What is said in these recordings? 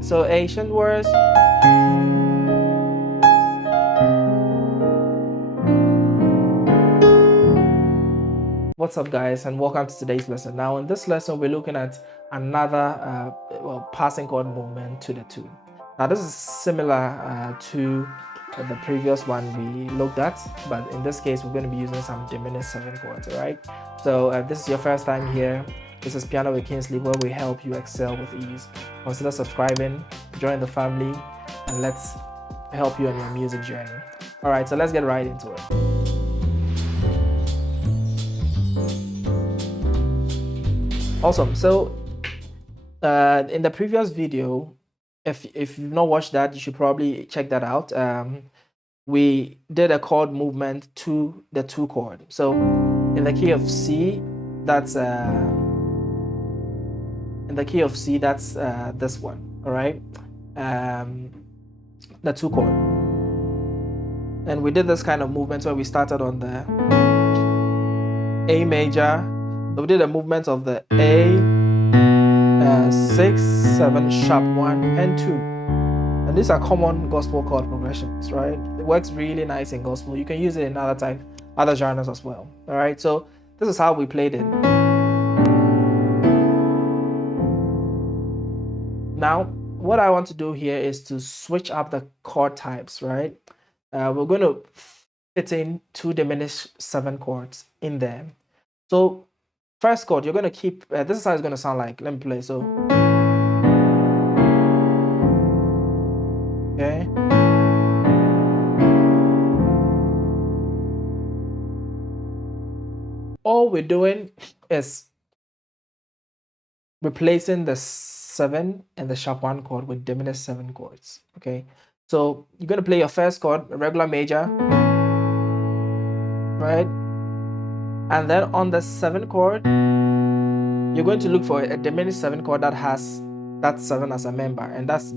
So ancient words. What's up, guys, and welcome to today's lesson. Now in this lesson we're looking at another passing chord movement to the tune. Now this is similar to the previous one we looked at, but in this case we're going to be using some diminished 7 chords. All right, so if this is your first time here, this is Piano with Kingsley, where we help you excel with ease. Consider subscribing, join the family, and let's help you on your music journey. All right, so let's get right into it. Awesome. So in the previous video, if you've not watched that, you should probably check that out. We did a chord movement to the 2 chord. So in the key of C, that's this one. All right, the 2 chord. And we did this kind of movement where we started on the A major. So we did a movement of the A, 6, 7, sharp 1, and 2. And these are common gospel chord progressions, right? It works really nice in gospel. You can use it in other genres as well. All right, so this is how we played it. Now, what I want to do here is to switch up the chord types, right? We're going to fit in 2 diminished 7 chords in there. So first chord, you're going to keep, this is how it's going to sound like. Let me play. So, okay. All we're doing is replacing the 7 and the sharp 1 chord with diminished 7 chords. Okay. So you're going to play your first chord, a regular major, right? And then on the 7 chord, you're going to look for a diminished 7 chord that has that 7 as a member, and that's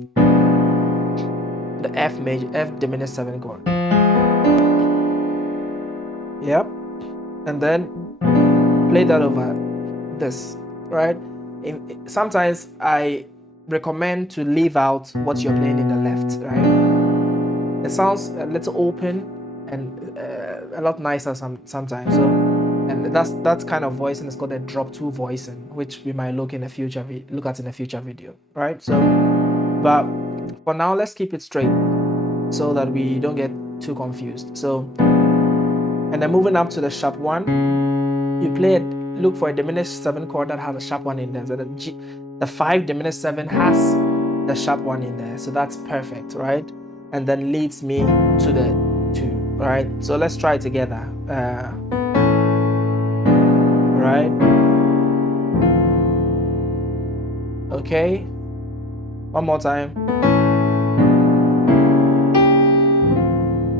the F diminished 7 chord. Yep. And then play that over this, right? Sometimes I recommend to leave out what you're playing in the left, right? It sounds a little open and a lot nicer sometimes. So. And that's kind of voicing is called a drop 2 voicing, which we might look at in a future video, right? So, but for now, let's keep it straight so that we don't get too confused. So, and then moving up to the sharp 1, you look for a diminished 7 chord that has a sharp 1 in there. So the 5 diminished 7 has the sharp 1 in there, so that's perfect, right? And then leads me to the 2, right? So let's try it together. Right? Okay. One more time.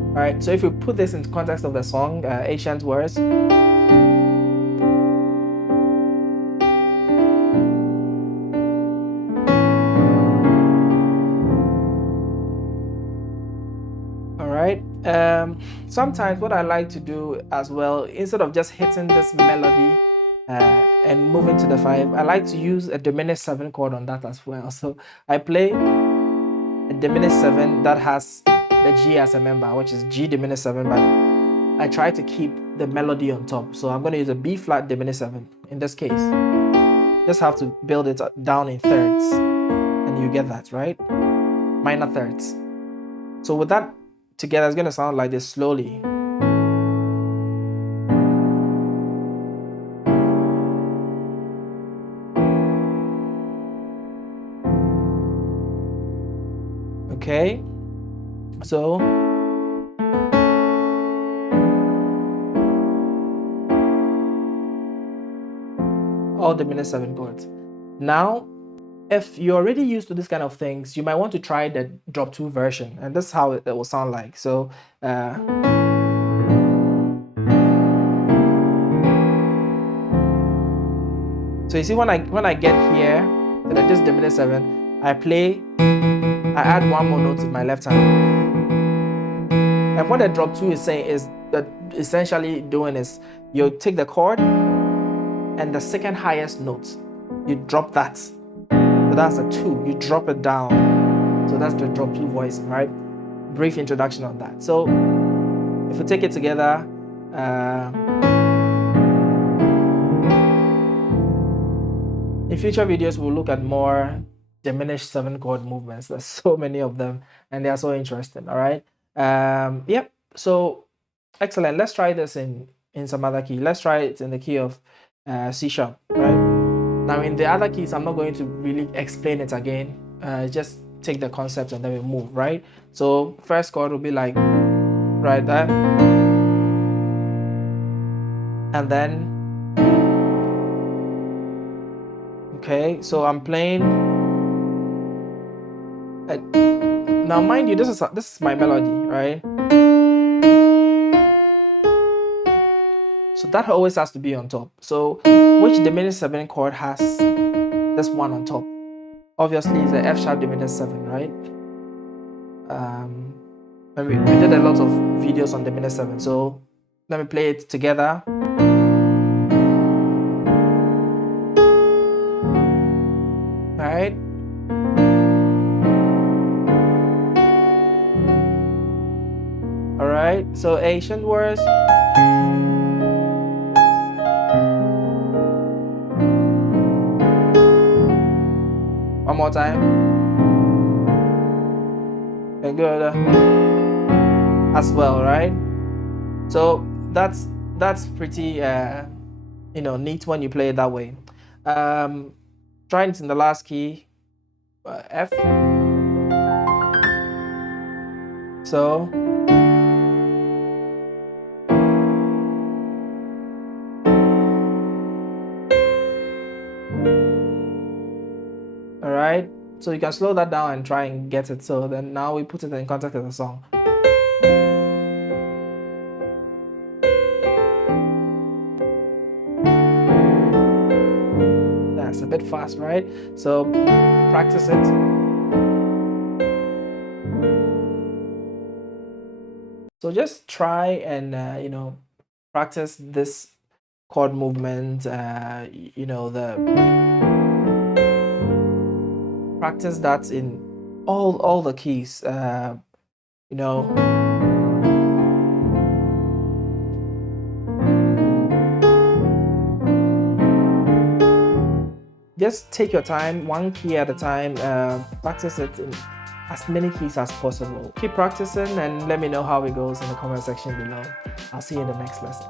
All right. So if we put this into context of the song, Ancient Words. All right. Sometimes what I like to do as well, instead of just hitting this melody and moving to the 5, I like to use a diminished 7 chord on that as well. So I play a diminished 7 that has the G as a member, which is G diminished 7, but I try to keep the melody on top. So I'm going to use a B flat diminished 7 in this case. Just have to build it down in thirds, and you get that, right? Minor thirds. So with that together, it's going to sound like this slowly. Okay, so all diminished 7 chords. Now, if you're already used to this kind of things, you might want to try the drop 2 version, and this is how it will sound like. So, so you see, when I get here to the just diminished 7, I add one more note in my left hand. And what the drop 2 is saying is that essentially doing is you take the chord and the second highest note, you drop that. So that's a 2. You drop it down So that's the drop 2 voice, right? Brief introduction on that. So if we take it together, in future videos, we'll look at more diminished 7-chord movements. There's so many of them, and they are so interesting. All right. Yep. So excellent. Let's try this in some other key. Let's try it in the key of C sharp. Right. Now in the other keys, I'm not going to really explain it again. Just take the concept and then we move. Right. So first chord will be like right there, and then. Okay, so I'm playing. Now, mind you, this is my melody, right? So that always has to be on top. So which diminished 7 chord has this one on top? Obviously, it's the F sharp diminished 7, right? And we did a lot of videos on diminished 7. So let me play it together. All right. All right. So Asian words. One more time. Okay, good. As well, right? So that's pretty neat when you play it that way. Trying it in the last key, F. So all right, so you can slow that down and try and get it. So then now we put it in context of the song. That's a bit fast, right? So practice it. So just try and practice this chord movement. Practice that in all the keys. Just take your time, one key at a time. Practice it in as many keys as possible. Keep practicing and let me know how it goes in the comment section below. I'll see you in the next lesson.